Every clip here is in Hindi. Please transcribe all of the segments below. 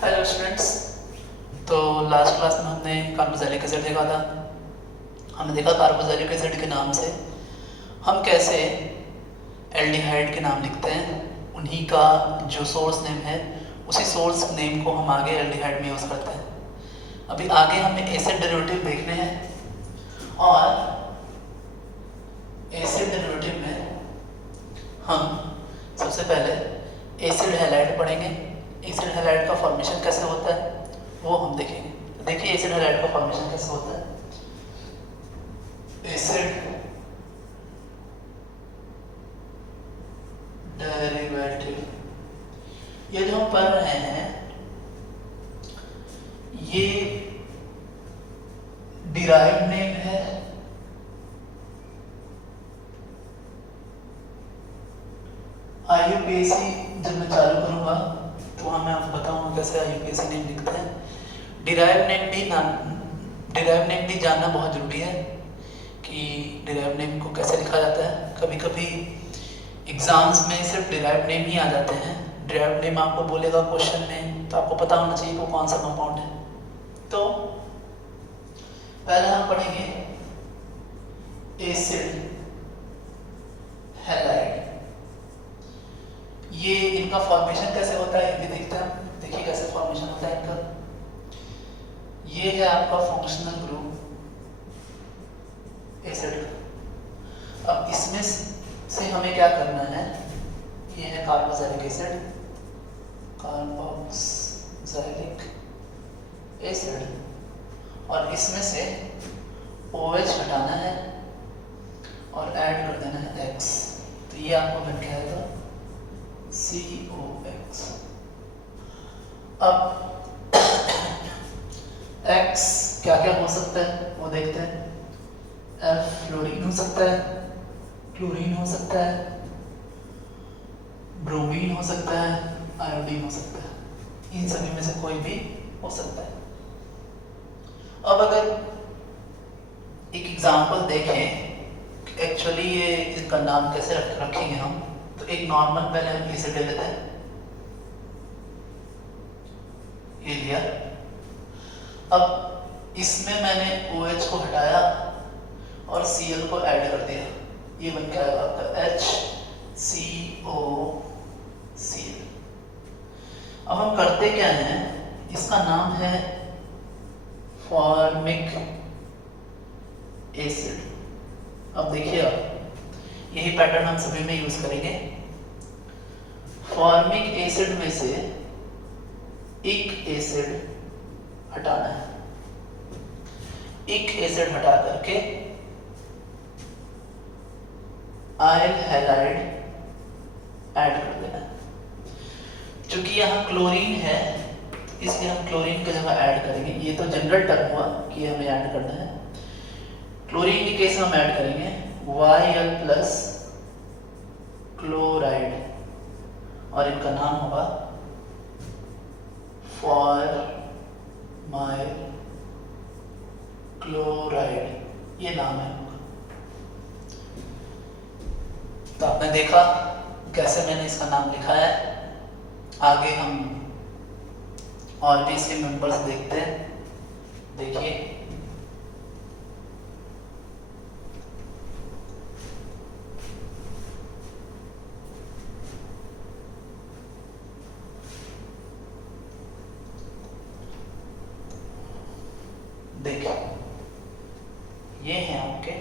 Hello students. तो लास्ट क्लास में हमने कार्बोक्सिलिक एसिड देखा था। हमने देखा कार्बोक्सिलिक एसिड के नाम से हम कैसे एल्डिहाइड के नाम लिखते हैं, उन्हीं का जो सोर्स नेम है उसी सोर्स नेम को हम आगे एल्डिहाइड में यूज़ करते हैं। अभी आगे हमें एसिड डेरिवेटिव देखने हैं और एसिड डेरिवेटिव में हम सबसे पहले एसिड हैलाइड पढ़ेंगे। एसिड हैलाइड का फॉर्मेशन कैसे होता है वो हम देखेंगे। तो देखिए एसिड हैलाइड का फॉर्मेशन कैसे होता है। एसिड डेरिवेटिव, ये जो हम पढ़ रहे हैं ये डिराइव्ड नेम है IUPAC। जब मैं चालू करूंगा तो वहाँ मैं आपको बताऊंगा कैसे IUPAC नेम लिखते हैं। डिराइव नेम भी जानना बहुत ज़रूरी है कि डिराइव नेम को कैसे लिखा जाता है। कभी कभी एग्जाम्स में सिर्फ डिराइव नेम ही आ जाते हैं। डिराइव नेम आपको बोलेगा क्वेश्चन में तो आपको पता होना चाहिए वो कौन सा कंपाउंड है। तो पहले हम पढ़ेंगे एसिड हैलाइड। ये इनका फॉर्मेशन कैसे होता है ये भी देखते हैं। देखिए कैसे फॉर्मेशन होता है इनका। ये है आपका फंक्शनल ग्रुप एसिड का। अब इसमें से हमें क्या करना है, ये है कार्बोक्सिलिक एसिड, कार्बोक्सिलिक एसिड, और इसमें से OH हटाना है और ऐड कर देना है X। तो ये आपको बन के आएगा COX। अब X क्या क्या हो सकता है वो देखते हैं। F फ्लोरीन हो सकता है, क्लोरीन हो सकता है, ब्रोमीन हो सकता है, आयोडीन हो सकता है। इन सभी में से कोई भी हो सकता है। अब अगर एक एग्जांपल देखें एक्चुअली ये इसका नाम कैसे रखेंगे हम, तो एक नॉर्मल पहले हम एसिड ले लेते हैं, ये लिया। अब इसमें मैंने OH को हटाया और Cl को ऐड कर दिया, ये बन के आएगा आपका HCOCl। अब हम करते क्या हैं, इसका नाम है फॉर्मिक एसिड। अब देखिए आप, यही पैटर्न हम सभी में यूज करेंगे। फॉर्मिक एसिड में से एक एसिड हटाना है, एक एसिड हटा करके आयल हैलाइड ऐड कर देना है। चूंकि यहाँ क्लोरीन है इसलिए हम क्लोरीन की जगह ऐड करेंगे। ये तो जनरल टर्म हुआ कि हमें ऐड करना है। क्लोरीन के केस में हम ऐड करेंगे YL प्लस क्लोराइड और इनका नाम होगा फॉर्माइल क्लोराइड, ये नाम है। तो आपने देखा कैसे मैंने इसका नाम लिखा है। आगे हम और भी इसके मेंबर्स देखते हैं। देखिए देखिए ये हैं आपके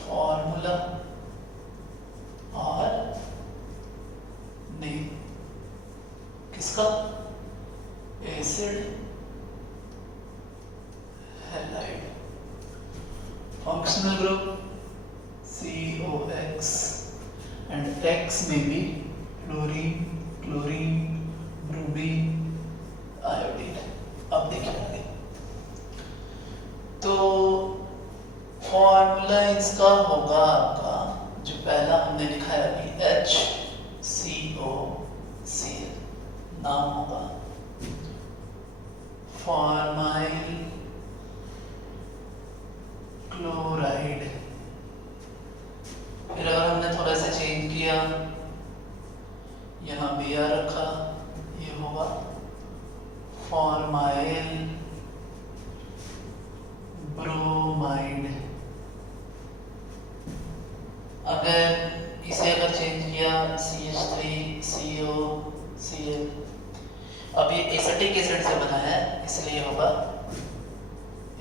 फॉर्मूला और नेम किसका, acid halide, functional group COX and X में भी फ्लोरीन, क्लोरीन, ब्रोमीन, आयोडीन। अब देखिए आगे, तो फॉर्मूला इसका होगा आपका जो पहला हमने लिखा है अभी HCOCl, नाम होगा फॉर्माइल क्लोराइड। फिर अगर हमने थोड़ा सा चेंज किया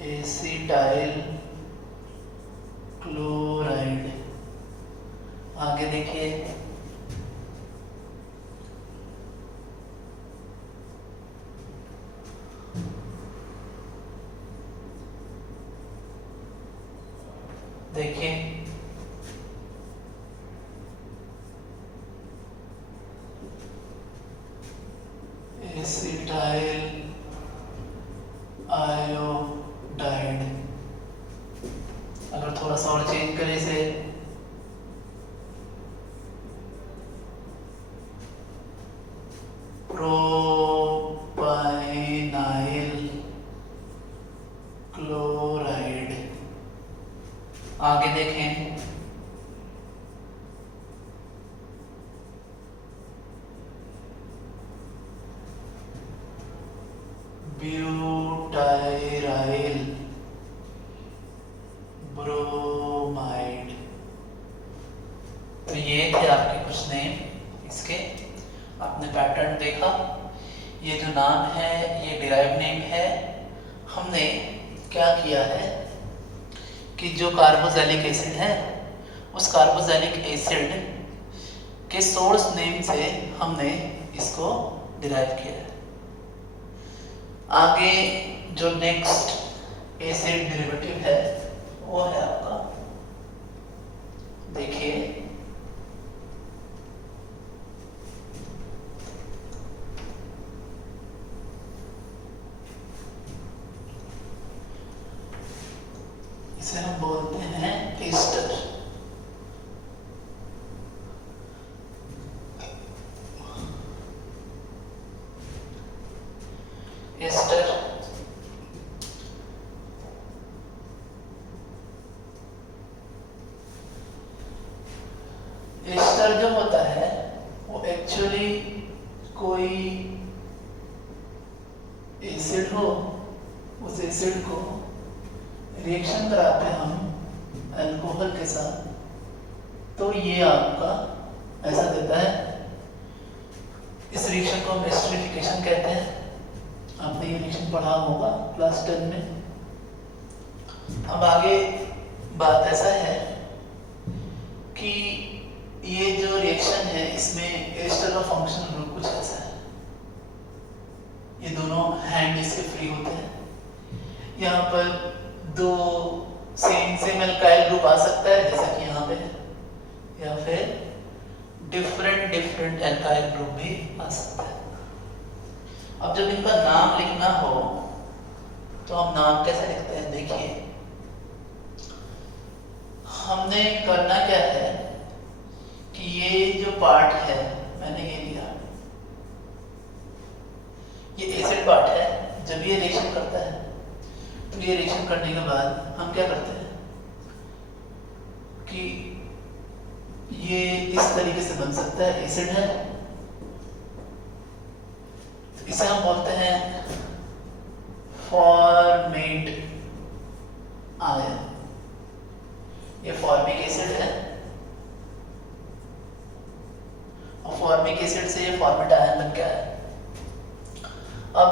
एसिटाइल क्लोराइड। आगे देखिए, देखिए एसिटाइल आयोडाइड। अगर थोड़ा सा और चेंज करें इसे, प्रोपाइनाइल क्लोराइड। आगे देखें, ब्यूटाइराइल ब्रोमाइड। तो ये थे आपके कुछ नेम। इसके आपने पैटर्न देखा। ये जो नाम है ये डिराइव नेम है। हमने क्या किया है कि जो कार्बोक्सिलिक एसिड है उस कार्बोक्सिलिक एसिड के सोर्स नेम से हमने इसको डिराइव किया है। आगे जो नेक्स्ट एसिड डेरिवेटिव है वो है आपका, देखिए इसे हम बोलते हैं एस्टर। एस्टर एस्टर जो होता है वो एक्चुअली कोई एसिड हो, उस एसिड को रिएक्शन कराते हैं हम अल्कोहल के साथ, तो ये आपका ऐसा देता है। इस रिएक्शन को हम एस्टरिफिकेशन कहते हैं। आपने ये रिएक्शन पढ़ा होगा क्लास 10 में। अब आगे बात ऐसा है कि ये जो रिएक्शन है इसमें एस्टर का फंक्शनल ग्रुप कुछ ऐसा है। ये दोनों हैंड इसके फ्री होते हैं। यहाँ पर दो सेम एल्काइल ग्रुप आ सकता है जैसा कि यहाँ पे है, या फिर डिफरेंट एल्काइल ग्रुप भी आ सकता है। अब जब इनका नाम लिखना हो तो हम नाम कैसे लिखते हैं, देखिए हमने करना क्या है कि ये जो पार्ट है मैंने ये लिया, ये एसिड पार्ट है। जब ये रिएक्शन करता है तो ये रिएक्शन करने के बाद हम क्या करते हैं कि ये इस तरीके से बन सकता है। एसिड है तो इसे हम बोलते हैं फॉर्मेट आयन। ये फॉर्मिक एसिड है और फॉर्मिक एसिड से ये फॉर्मेट आयन बन गया है। अब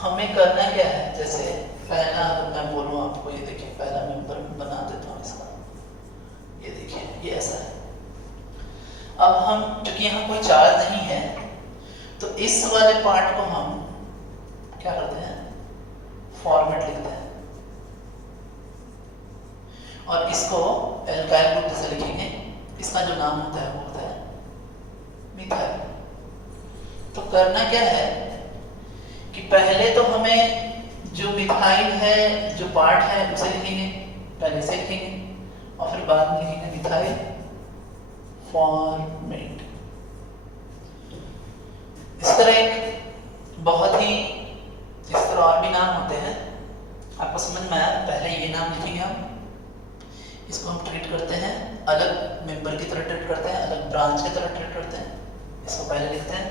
हमें करना क्या है, जैसे पहला अगर मैं बोलूँ आपको, ये देखिए पहला मेंबर बना देता हूँ इसका। ये देखिए ये ऐसा है। अब हम चूंकि यहाँ कोई चार्ज नहीं है तो इस वाले पार्ट को हम क्या करते हैं, फॉर्मेट लिखते हैं और इसको एल्काइल ग्रुप जैसे लिखेंगे। इसका जो नाम होता है वो होता है मिथाइल। तो करना क्या है कि पहले तो हमें जो मिथाइल है जो पार्ट है उसे लिखेंगे, पहले से लिखेंगे और फिर बाद में लिखेंगे मिथाइल फॉर्मेट। इस तरह एक बहुत ही इस तरह और भी नाम होते हैं, आपको समझ में आया। पहले ये नाम लिखेंगे हम, इसको हम ट्रीट करते हैं अलग मेंबर की तरह ट्रीट करते हैं, अलग ब्रांच की तरह ट्रीट करते हैं। इसको पहले लिखते हैं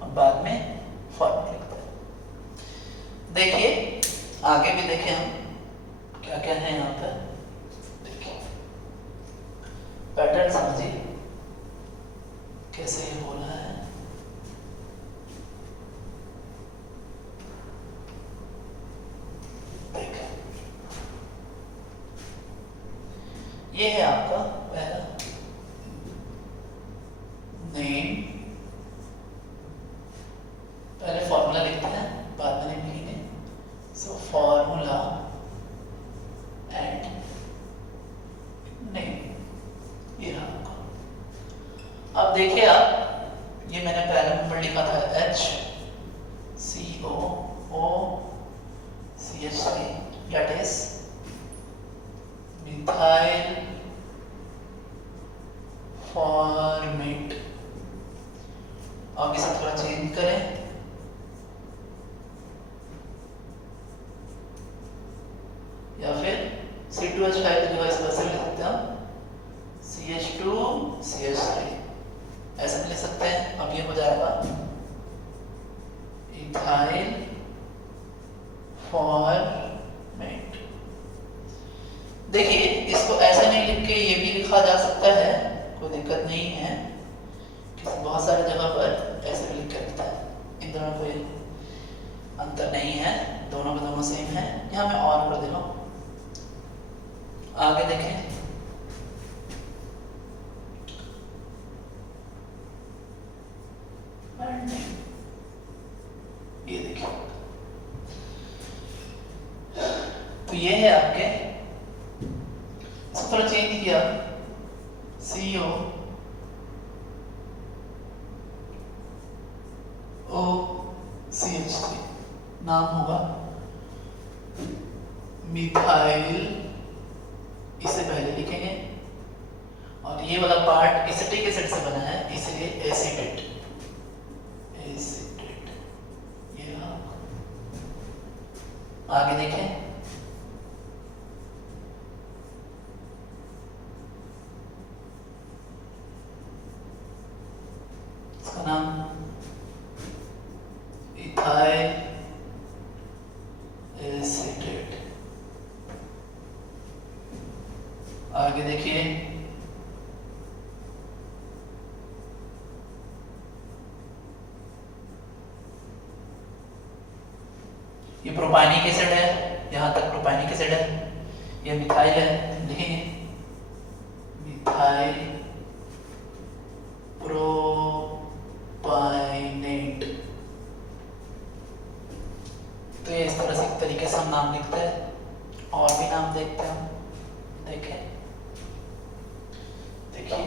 और बाद में फॉर्मेट लिखते हैं। देखिए आगे भी देखें हम क्या क्या है यहाँ पर। देखिए पैटर्न समझिए कैसे ये हो रहा है। ये है आपका पहला नेम। पहले फॉर्मूला लिखते हैं, बाद में नेम लिखेंगे। सो फॉर्मूला एंड नेम, ये रहा आपका। अब देखिए आप, ये मैंने पहले नंबर लिखा था HCOOCH3, that is methyl formate. अब इसे थोड़ा चेंज करें, या फिर C2H5 जो है इसको ऐसे लिख सकते हैं हम, CH2CH3 ऐसे भी लिख सकते हैं। अब ये हो जाएगा इथाइल फॉर्मेट। देखिए इसको ऐसे नहीं लिख के ये भी लिखा जा सकता है, कोई दिक्कत नहीं है। बहुत सारे जगह पर ऐसे भी लिख के लिखता है, इन दोनों कोई अंतर नहीं है, दोनों के दोनों सेम है। यहाँ मैं और कर दे रहा हूँ। आगे देखें, ये देखिए, तो ये है आपके, इसको थोड़ा चेंज किया, COOCH3 नाम होगा मिथाइल, इसे पहले लिखेंगे। और ये वाला पार्ट एसिटिक एसिड से बना है, इसलिए एसिटेट, ये रहा। आगे देखें, इसका नाम इथाइल एसिटेट। आगे देखिए, ये प्रोपानिक एसिड है, यहां तक प्रोपानिक एसिड है। ये मिथाइल है, लिखेंगे मिथाइल प्रोपाइनेट। तो ये इस तरह से एक तरीके से हम नाम लिखते हैं। और भी नाम देखते हैं, देखें, देखिए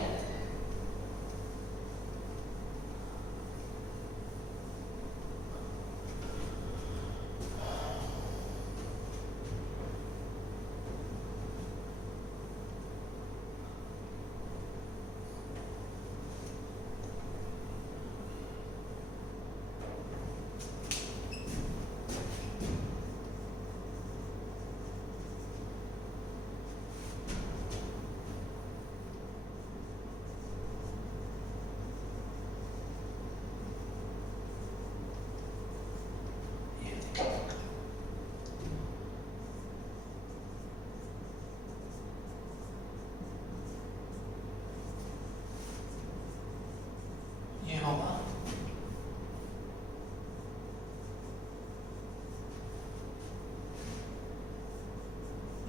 होगा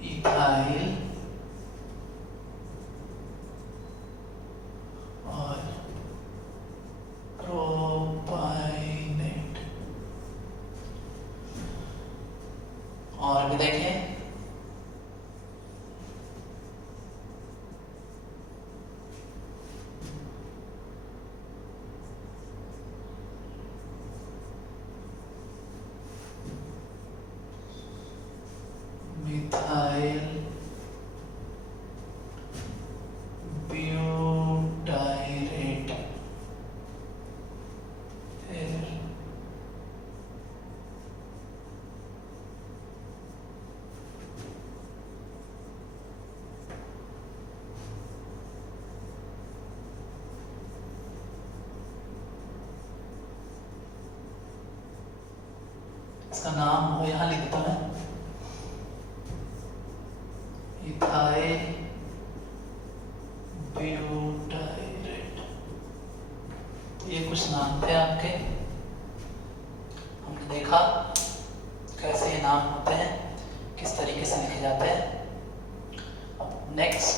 इथाइल और प्रोपाइनेट। और भी देखें, मिथाइल ब्यूटाइरेट। इसका नाम हो यहाँ लिख देता है, इथाइल ब्यूटाइरेट। तो ये कुछ नाम थे आपके, हमने देखा कैसे ये नाम होते हैं, किस तरीके से लिखे जाते हैं। अब नेक्स्ट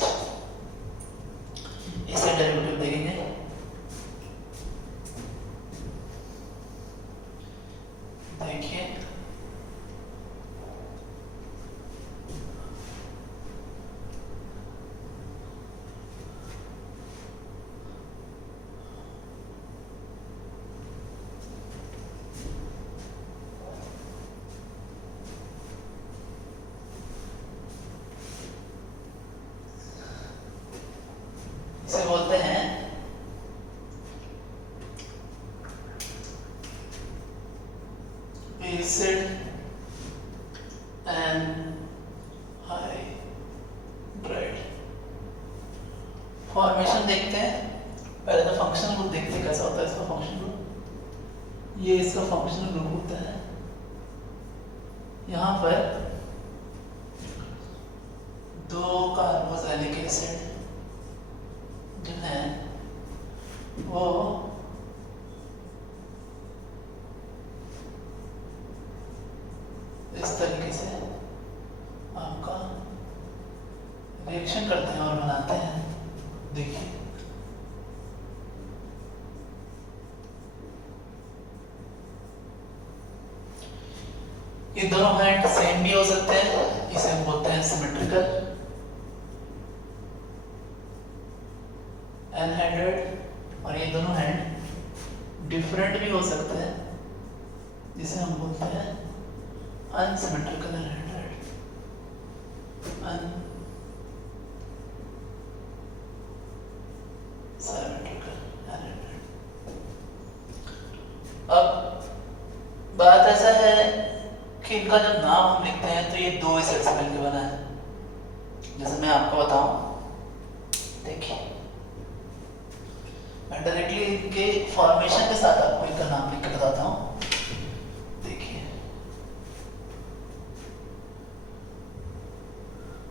एनहाइड्राइड। फॉर्मेशन देखते हैं, पहले तो फंक्शनल ग्रुप देखते हैं कैसा होता है इसका फंक्शनल ग्रुप। ये इसका फंक्शनल ग्रुप होता है। यहाँ पर 2 कार्बोक्सिलिक एसिड जो है वो इस तरीके से आपका रिएक्शन करते हैं और बनाते हैं। देखिए ये दोनों हैंड सेम भी हो सकते हैं, इसे हम बोलते हैं सिमेट्रिकल एनहाइड्राइड, और ये दोनों हैंड डिफरेंट भी हो सकते हैं जिसे हम बोलते हैं अनसिमेट्रिकल एनहाइड्राइड। Unsymmetrical anhydride. अब बात ऐसा है कि इनका जब नाम हम लिखते हैं तो ये 2 एसिड से मिलकर बना है। जैसे मैं आपको बताऊं, देखिए मैं डायरेक्टली इनके फॉर्मेशन के साथ आपको इनका नाम लिख कर बताता हूं। देखिए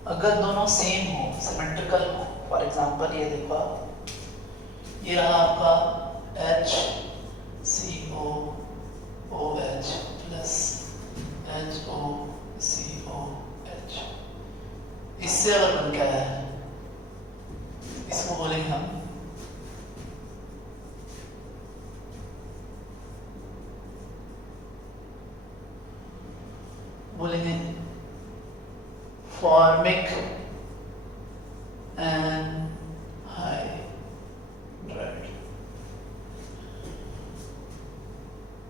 अगर दोनों सेम हो, सिमेट्रिकल हो, फॉर एग्जांपल ये देखो आप, ये रहा आपका HCOOH प्लस HOCOH, इससे अगर बन के आया है, इसको बोलेंगे हम फॉर्मिक एनहाइड्राइड।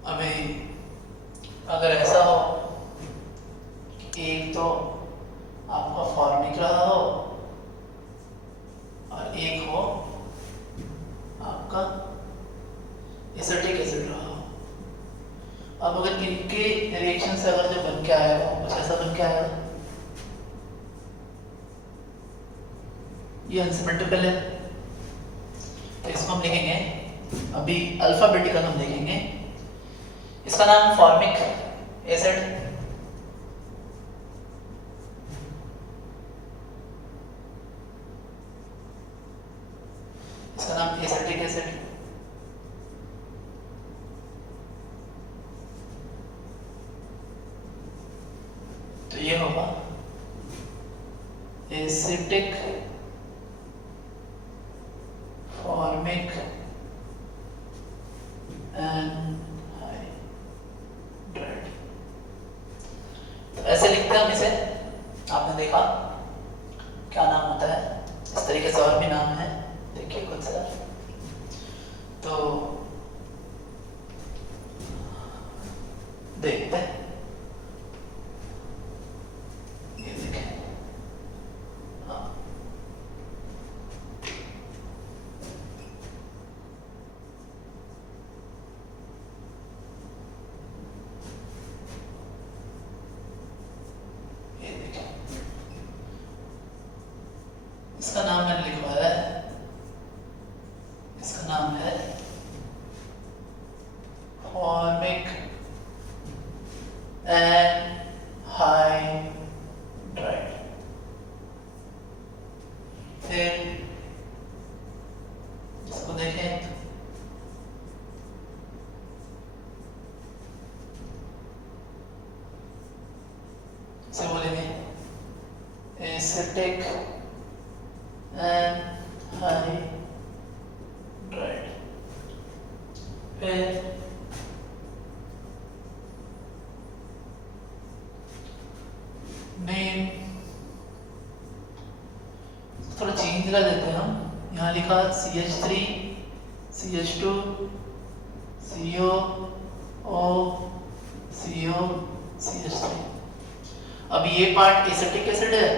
अभी अगर ऐसा हो कि एक तो आपका फॉर्मिक रहा हो और एक हो आपका एसिटिक एसिड रहा हो, अब अगर इनके रिएक्शन से अगर जो बन के आएगा कुछ ऐसा बन के आएगा, ये अनसिमेट्रिकल है, तो इसको हम लिखेंगे, अभी अल्फाबेटिकल हम लिखेंगे, इसका नाम फॉर्मिक एसिड, इसका नाम एसिटिक एसिड, तो ये होगा एसिटिक फॉर्मिक एनहाइड्राइड। तो ऐसे लिखते हैं हम इसे, आपने देखा क्या नाम होता है। इस तरीके से और भी नाम है, देखिए खुद से। तो देखते हैं, ये देखें, हाँ ये देखें, इसका नाम मैंने लिखवाया है, इसका नाम है फॉर्मिक एनहाइड्राइड। फिर इसको देखें, इसे बोलेंगे एसिटिक एनहाइड्राइड। फिर नेम थोड़ा चेंज कर देते हैं हम, यहाँ लिखा CH3 CH2 CO O CO CH3। अब ये पार्ट एसिटिक एसिड है,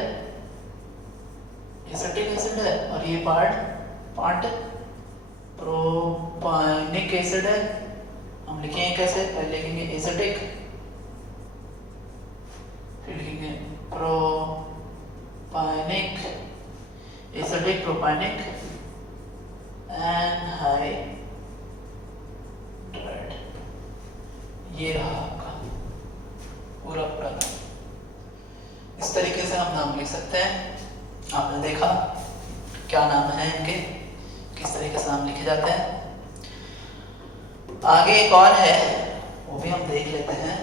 एसिटिक एसिड है, और ये पार्ट प्रोपानिक एसिड है। हम लिखेंगे कैसे, पहले लिखेंगे एसिटिक, फिर लिखेंगे प्रोपाइनिक एसिडिक प्रोपाइनिक एनहाइड्राइड। ये रहा आपका पूरा पूरा नाम। इस तरीके से हम नाम लिख सकते हैं। आपने देखा क्या नाम है इनके, किस तरीके से नाम लिखे जाते हैं। आगे एक और है, वो भी हम देख लेते हैं,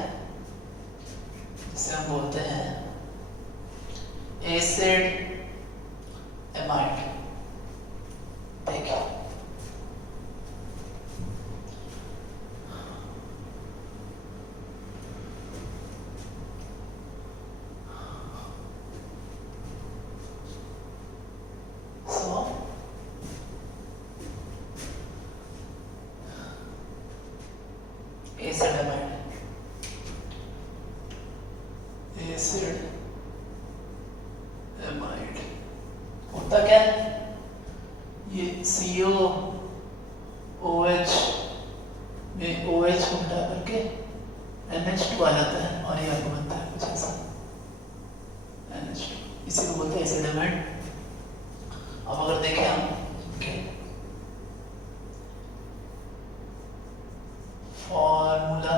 जिसे हम बोलते हैं एसिड एमाइड। देखिए एसिड एमाइड। एसिड एमाइड होता क्या है? ये COOH में OH को हटा करके NH2 आ जाता है और ये आपको बनता है कुछ ऐसा NH2। इसी को बोलते हैं एसिड एमाइड। अब अगर देखें हम फॉर्मूला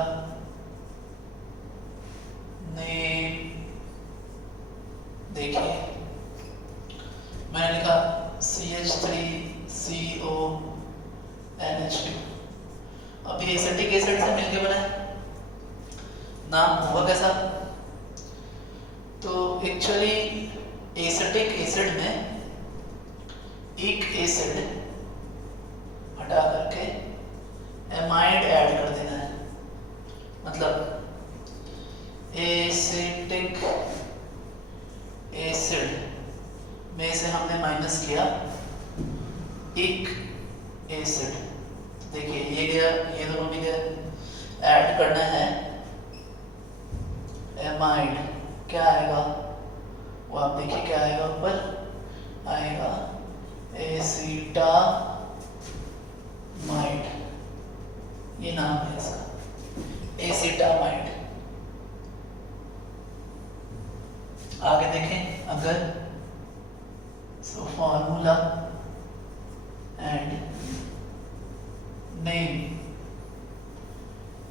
नेम, देखिए मैंने लिखा CH3CONH2। अब ये एसिटिक एसिड से मिलके बना है, नाम हुआ कैसा? तो एक्चुअली एसिटिक एसिड में एक एसिड हटा करके एमाइड ऐड कर देना है। मतलब एसिटिक एसिड में से हमने माइनस किया एक एसिड, देखिए ये गया, ये दोनों भी गया, ऐड करना है एमाइड। क्या आएगा वो आप देखिए, क्या आएगा ऊपर आएगा एसिटामाइड। ये नाम है इसका एसिटामाइड। आगे देखें अगर, सो फॉर्मूला एंड नेम,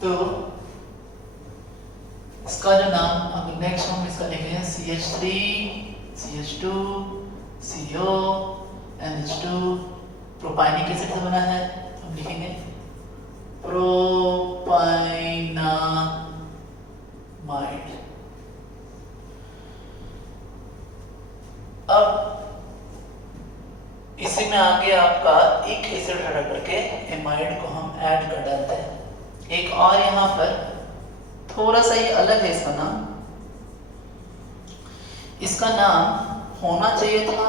तो इसका जो नाम अगर नेक्स्ट हम इसका लिखेंगे CH3 CH2 CO NH2 प्रोपाइनिक acid से बना है, हम लिखेंगे प्रोपाइनामाइड। अब इसी में आगे आपका एक एसिड हटा करके एमाइड को हम ऐड कर डालते हैं। एक और यहाँ पर थोड़ा सा ये अलग है इसका नाम। इसका नाम होना चाहिए था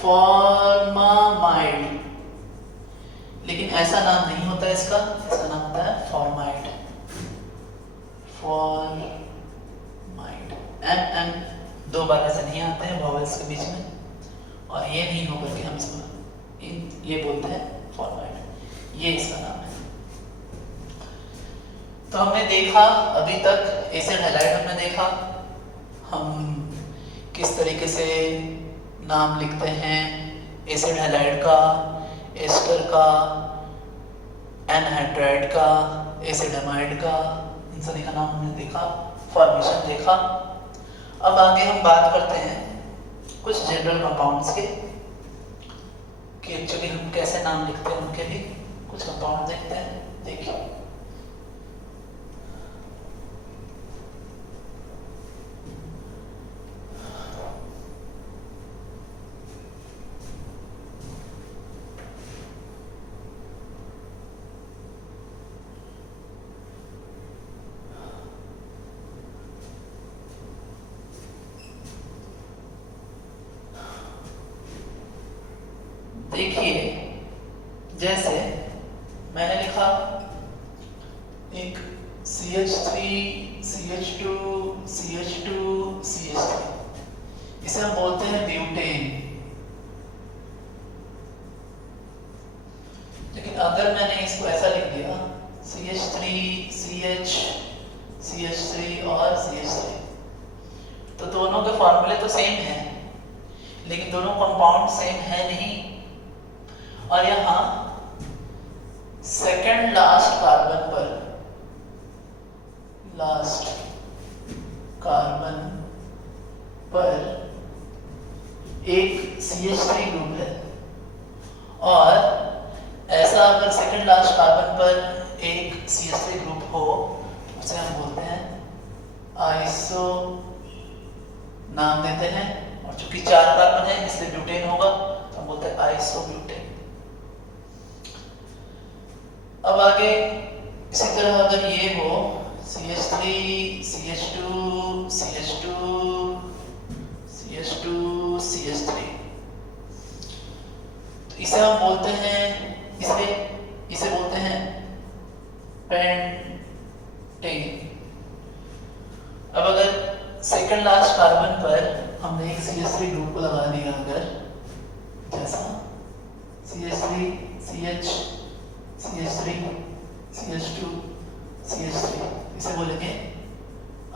फॉर्मामाइड, लेकिन ऐसा नाम नहीं होता इसका। इसका नाम होता है फॉर्माइड। फॉर्माइड M दो बार ऐसे नहीं आते हैं वॉवेल्स के बीच में, और ये नहीं होकर के हम इसको ये बोलते हैं फॉर्माइड। ये इसका नाम है। तो हमने देखा अभी तक एसिड हैलाइड हमने देखा, हम किस तरीके से नाम लिखते हैं एसिड हैलाइड का, एस्टर का, एनहाइड्राइड का, एसिड एमाइड का, इन सभी का नाम हमने देखा, फॉर्मेशन देखा। अब आगे हम बात करते हैं कुछ जनरल कंपाउंड्स के, कि एक्चुअली हम कैसे नाम लिखते हैं उनके भी कुछ कंपाउंड देखते हैं। देखिए देखिए जैसे मैंने लिखा एक CH3 CH2 CH2 CH3, इसे हम बोलते हैं ब्यूटेन। लेकिन अगर मैंने इसको ऐसा लिख दिया CH3 CH CH3 और CH3, के फॉर्मूले तो सेम हैं, लेकिन दोनों कंपाउंड सेम है नहीं। और यहाँ सेकंड लास्ट कार्बन पर एक CH3 ग्रुप है, और ऐसा अगर सेकंड लास्ट कार्बन पर एक CH3 ग्रुप हो उसे हम बोलते हैं आइसो नाम देते हैं, और चूंकि 4 कार्बन है इसलिए ब्यूटेन होगा तो हम बोलते हैं आइसोब्यूटेन। अब आगे इसी तरह अगर ये हो CH3 CH2 CH2 CH2 CH3, तो इसे हम बोलते हैं, इसलिए इसे बोलते हैं पेंटेन। अब अगर सेकंड लास्ट कार्बन पर हमने एक CH3 ग्रुप को लगा दिया, अगर जैसा CH3 CH CH3 CH2 CH3, इसे बोलेंगे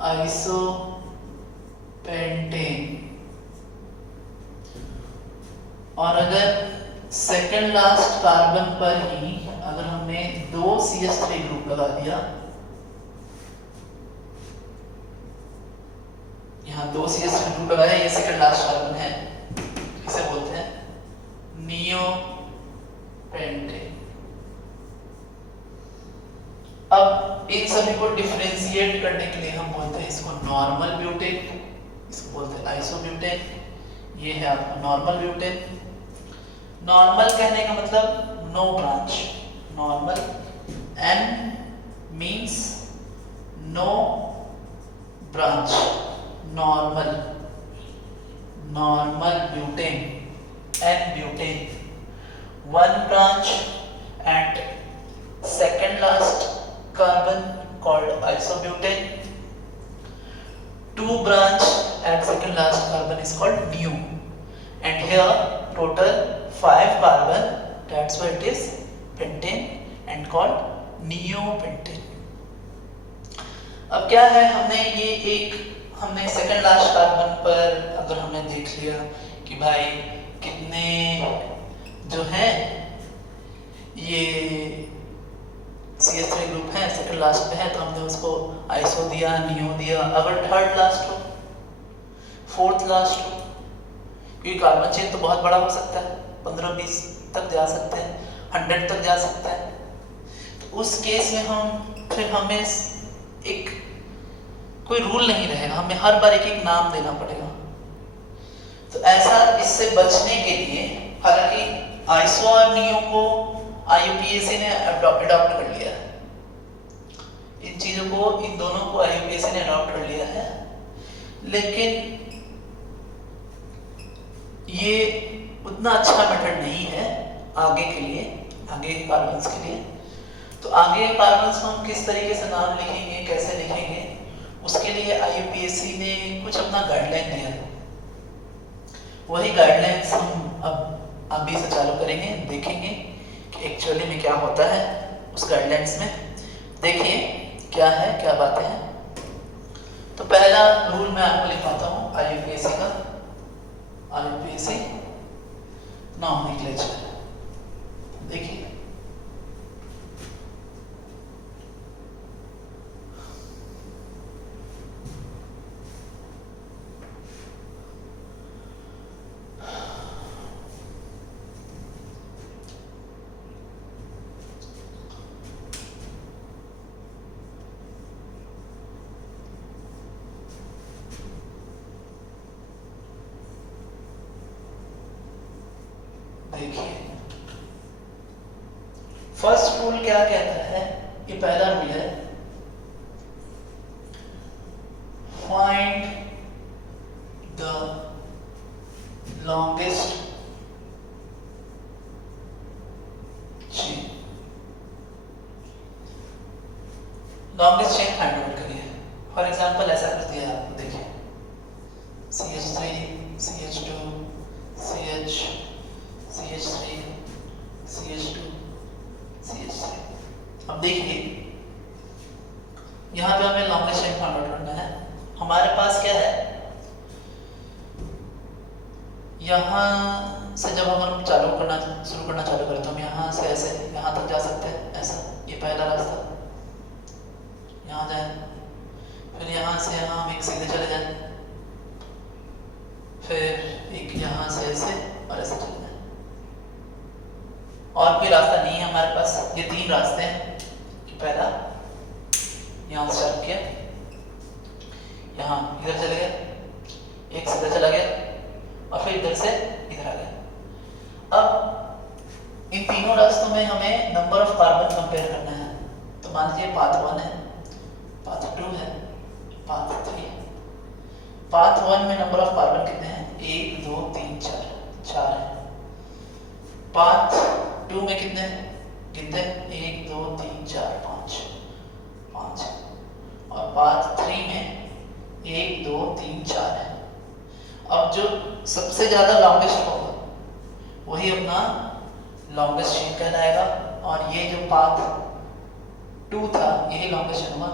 आइसोपेंटेन। और अगर सेकंड लास्ट कार्बन पर ही अगर हमने 2 CH3 ग्रुप लगा दिया, यहाँ 2 CH3 ग्रुप लगाया, ये सेकंड लास्ट कार्बन है, इसे बोलते हैं नियोपेंटेन। अब इन सभी को डिफरेंशिएट करने के लिए हम बोलते हैं इसको नॉर्मल ब्यूटेन, इसको बोलते हैं आइसोब्यूटेन। ये है आपका नॉर्मल ब्यूटेन। नॉर्मल कहने का मतलब no branch, normal N means no branch, normal butane, N butane, 1 branch at second last carbon called isobutane, 2 branch at second last carbon is called neo, and here total 5 carbon, that's why it is pentane and called neopentane. अब क्या है, हमने सेकंड लास्ट कार्बन पर अगर हमने देख लिया कि भाई कितने जो है ये CH3 ग्रुप है, सेकंड लास्ट पे है, तो हमने उसको आइसो दिया, नियो दिया। अगर थर्ड लास्ट हो, फोर्थ लास्ट हो, क्योंकि कार्बन चेन तो बहुत बड़ा हो सकता है, 15-20 तक जा सकते हैं, 100 तक जा सकता है, तो उस केस में फिर हमें एक कोई रूल नहीं रहेगा, हमें हर बार एक नाम देना पड़ेगा। तो ऐसा इससे बचने के लिए, हालांकि आइसो और नियो को IUPAC ने अडॉप्ट कर लिया है, इन चीजों को, इन दोनों को IUPAC ने अडॉप्ट कर लिया है, लेकिन ये उतना अच्छा मेथड नहीं है आगे के लिए, आगे के कार्बन्स के लिए। तो आगे के कार्बन्स को हम किस तरीके से नाम लिखेंगे, कैसे लिखेंगे, उसके लिए IUPAC ने कुछ अपना गाइडलाइन दिया है। वही गाइडलाइंस हम अब अभी से चालू करेंगे, देखेंगे कि एक्चुअली में क्या होता है उस गाइडलाइंस में। देखिए क्या है, क्या बातें हैं। तो पहला रूल मैं आपको लिखवाता हूँ IUPAC का, IUPAC नॉमेनक्लेचर। देखिए फर्स्ट रूल क्या कहता है, ये पहला रूल है, find the longest chain. Longest chain find out करिए। फॉर एग्जांपल ऐसा कुछ दिया है आपको, देखिए CH3 CH2 CH CH3 CH2 CH3। अब देखिए यहाँ पे हमें लॉन्गेस्ट चेन फाइंड आउट करना है। हमारे पास क्या है, यहाँ से जब हम शुरू करना चालू करें तो हम यहाँ से ऐसे यहाँ तक जा सकते हैं, ऐसा ये पहला रास्ता, यहाँ जाए, फिर यहाँ से यहाँ हम एक सीधे चले जाए, फिर एक यहाँ से ऐसे और ऐसे चले जाए। और कोई रास्ता नहीं है हमारे पास, ये 3 रास्ते हैं। पहला यहाँ से चालू किया, यहाँ इधर चले गए, एक सीधा चला गया और फिर इधर से इधर आ गया। अब इन तीनों रास्तों में हमें नंबर ऑफ कार्बन कंपेयर करना है। तो मान लीजिए पाथ 1 है, पाथ 2 है, पाथ 3 है। पाथ 1 में नंबर ऑफ कार्बन कितने हैं? 1 2 3 4 है। पाथ 2 में कितने गिनते हैं? 1 2 3 4 5 और पाथ 3 में 1 2 3 4 है। अब जो सबसे ज्यादा लॉन्गेस्ट होगा वही अपना लॉन्गेस्ट चेन कहलाएगा, और ये जो पाथ 2 था यही लॉन्गेस्ट चेन होगा।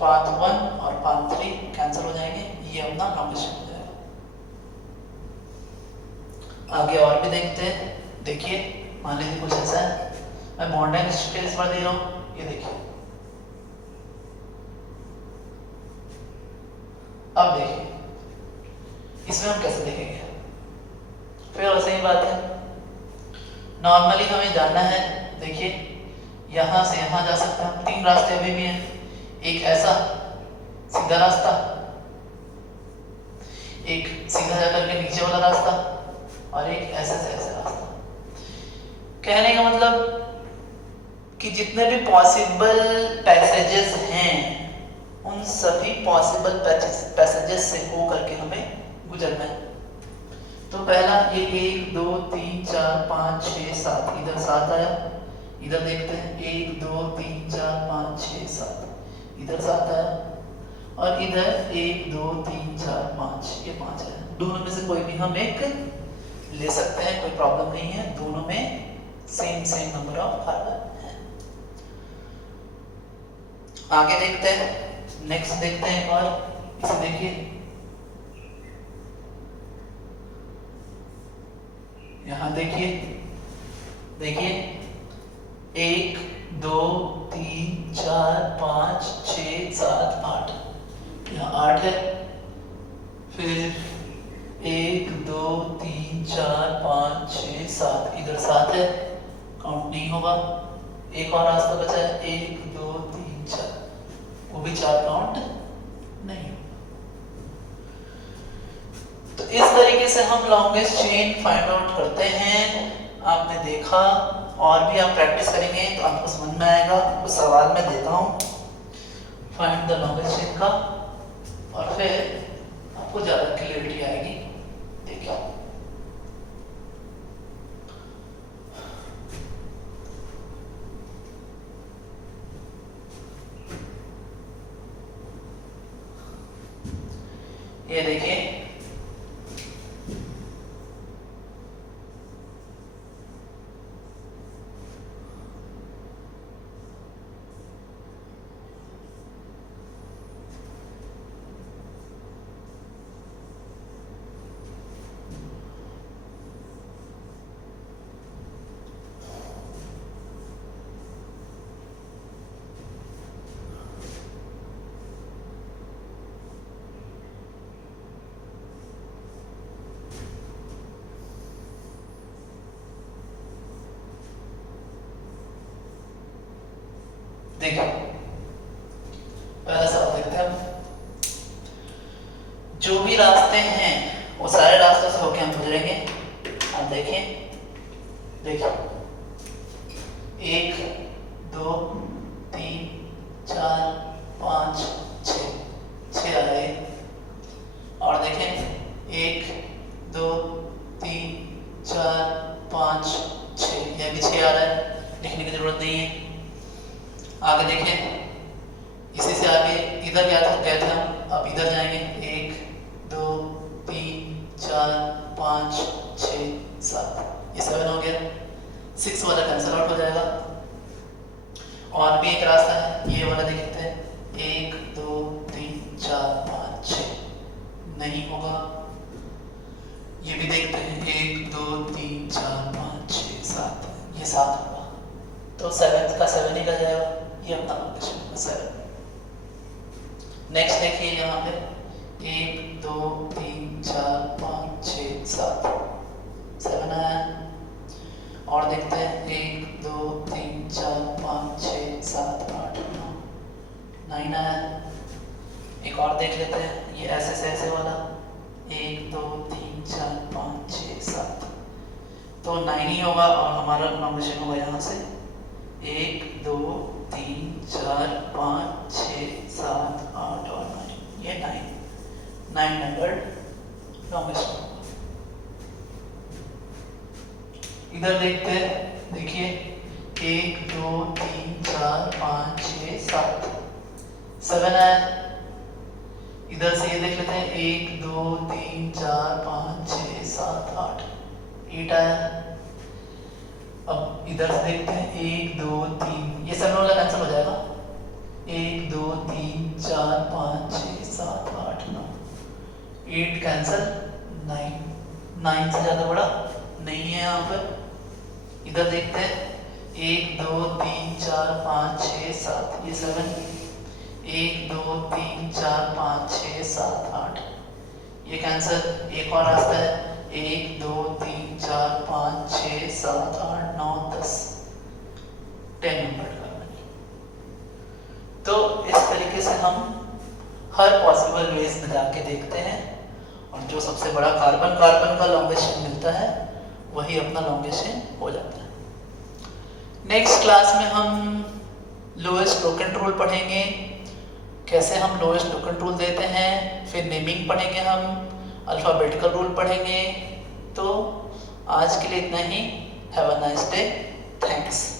पाथ 1 और पाथ 3 कैंसिल हो जाएंगे, ये अपना लॉन्गेस्ट चेन हो जाएगा। आगे और भी देखते हैं। देखिए मान लीजिए कुछ ऐसा है, मैं बॉन्डिंग स्केल इस बार दे रहा हूँ, ये देखिए। अब देखिए इसमें हम कैसे देखेंगे, फिर वैसे ही बात है। नॉर्मली हमें जानना है, देखिए यहाँ से यहाँ जा सकते हैं, 3 रास्ते अभी भी हैं। एक ऐसा सीधा रास्ता, एक सीधा जाकर के नीचे वाला रास्ता, और एक ऐसे से ऐसे रास्ता। कहने का मतलब कि जितने भी पॉसिबल पैसेजेस हैं उन सभी पॉसिबल पैसेजेस से हो करके हमें गुजरना है। तो पहला ये 1 2 3 4 5 6 7, इधर 7 आया, इधर देखते हैं 1 2 3 4 5 6 7, इधर 7 आया, और इधर 1 2 3 4 5, ये 5 आया। दोनों में से कोई भी हम एक ले सकते हैं, कोई प्रॉब्लम नहीं है, दोनों में सेम नंबर ऑफ कार्बन है। आगे देखते हैं, नेक्स्ट देखते हैं, और इसे देखिए यहाँ देखिए 1 2 3 4 5 6 7 8, यहाँ 8 है। फिर 1 2 3 4 5 6 7, इधर 7 है, काउंट नहीं होगा। एक और रास्ता बचा है 1 2 3 4, वो भी 4 काउंट नहीं। तो इस तरीके से हम लॉन्गेस्ट चेन फाइंड आउट करते हैं। आपने देखा, और भी आप प्रैक्टिस करेंगे तो आपको समझ में आएगा। कुछ सवाल मैं देता हूँ फाइंड द लॉन्गेस्ट चेन का, और फिर आपको ज़्यादा क्लियरिटी आएगी। देखिए ये देखिए देखिए पहला सवाल देखते हैं हम। जो भी रास्ते हैं वो सारे रास्तों से होके हम गुजरेंगे। अब देखें, देखिए 1 2 3 4 5 6 आए, और देखें 1 2 3 4 5 6, यह भी 6 आ रहा है, लिखने की जरूरत नहीं है। आगे देखें, इसी से आगे इधर गए थे हम, अब इधर जाएंगे 1 2 3 4 5 6 7, ये 7 हो गया। 6 वाला कैंसिल आउट हो जाएगा। और भी एक रास्ता है, ये वाला देखते हैं 1 2 3 4 5 6, नहीं होगा। ये भी देखते हैं, 1 2 3 4 5 6 7, ये 7 होगा, तो 7 का 7 ही रह जाएगा, ये अपना लोकेशन है 7। नेक्स्ट देखिए यहाँ पे 1 2 3 4 5 6 7, 7 आया। और देखते हैं 1 2 3 4 5 6 7 8 9, 9 आया। एक और देख लेते हैं, ये ऐसे वाला 1 2 3 4 5 6 7, तो 9 ही होगा और हमारा नंबरेशन होगा यहाँ से 1 2 3 4 5 6 7 8 और 9, ये 9 नंबर नंबरेशन होगा। इधर देखते हैं, देखिए 1 2 3 4 5 6 7, 7 आया। इधर से ये देख लेते हैं 1 2 3 4 5 6 7 8, 8 आया। अब इधर से देखते हैं 1 2 3, ये सब वाला कैंसिल हो जाएगा, 1 2 3 4 5 6 7 8 9, 8 कैंसिल, 9 से ज़्यादा बड़ा नहीं है यहाँ पर। इधर देखते हैं 1 2 3 4 5 6 7, ये 7, 1 2 3 4 5 6 7 8, ये कैंसिल। एक और रास्ता है 1 2 3 4 5 6 7 8 9 10, 10 नंबर कार्बन। तो इस तरीके से हम हर पॉसिबल वेज में जाके देखते हैं और जो सबसे बड़ा कार्बन का लॉन्गेस्ट मिलता है वही अपना लॉन्गेस्ट हो जाता है। नेक्स्ट क्लास में हम लोएस्ट लोकेंट रूल पढ़ेंगे, कैसे हम लोएस्ट लोकेंट रूल देते हैं, फिर नेमिंग पढ़ेंगे, हम अल्फ़ाबेटिकल रूल पढ़ेंगे। तो आज के लिए इतना ही। Have a nice day, thanks.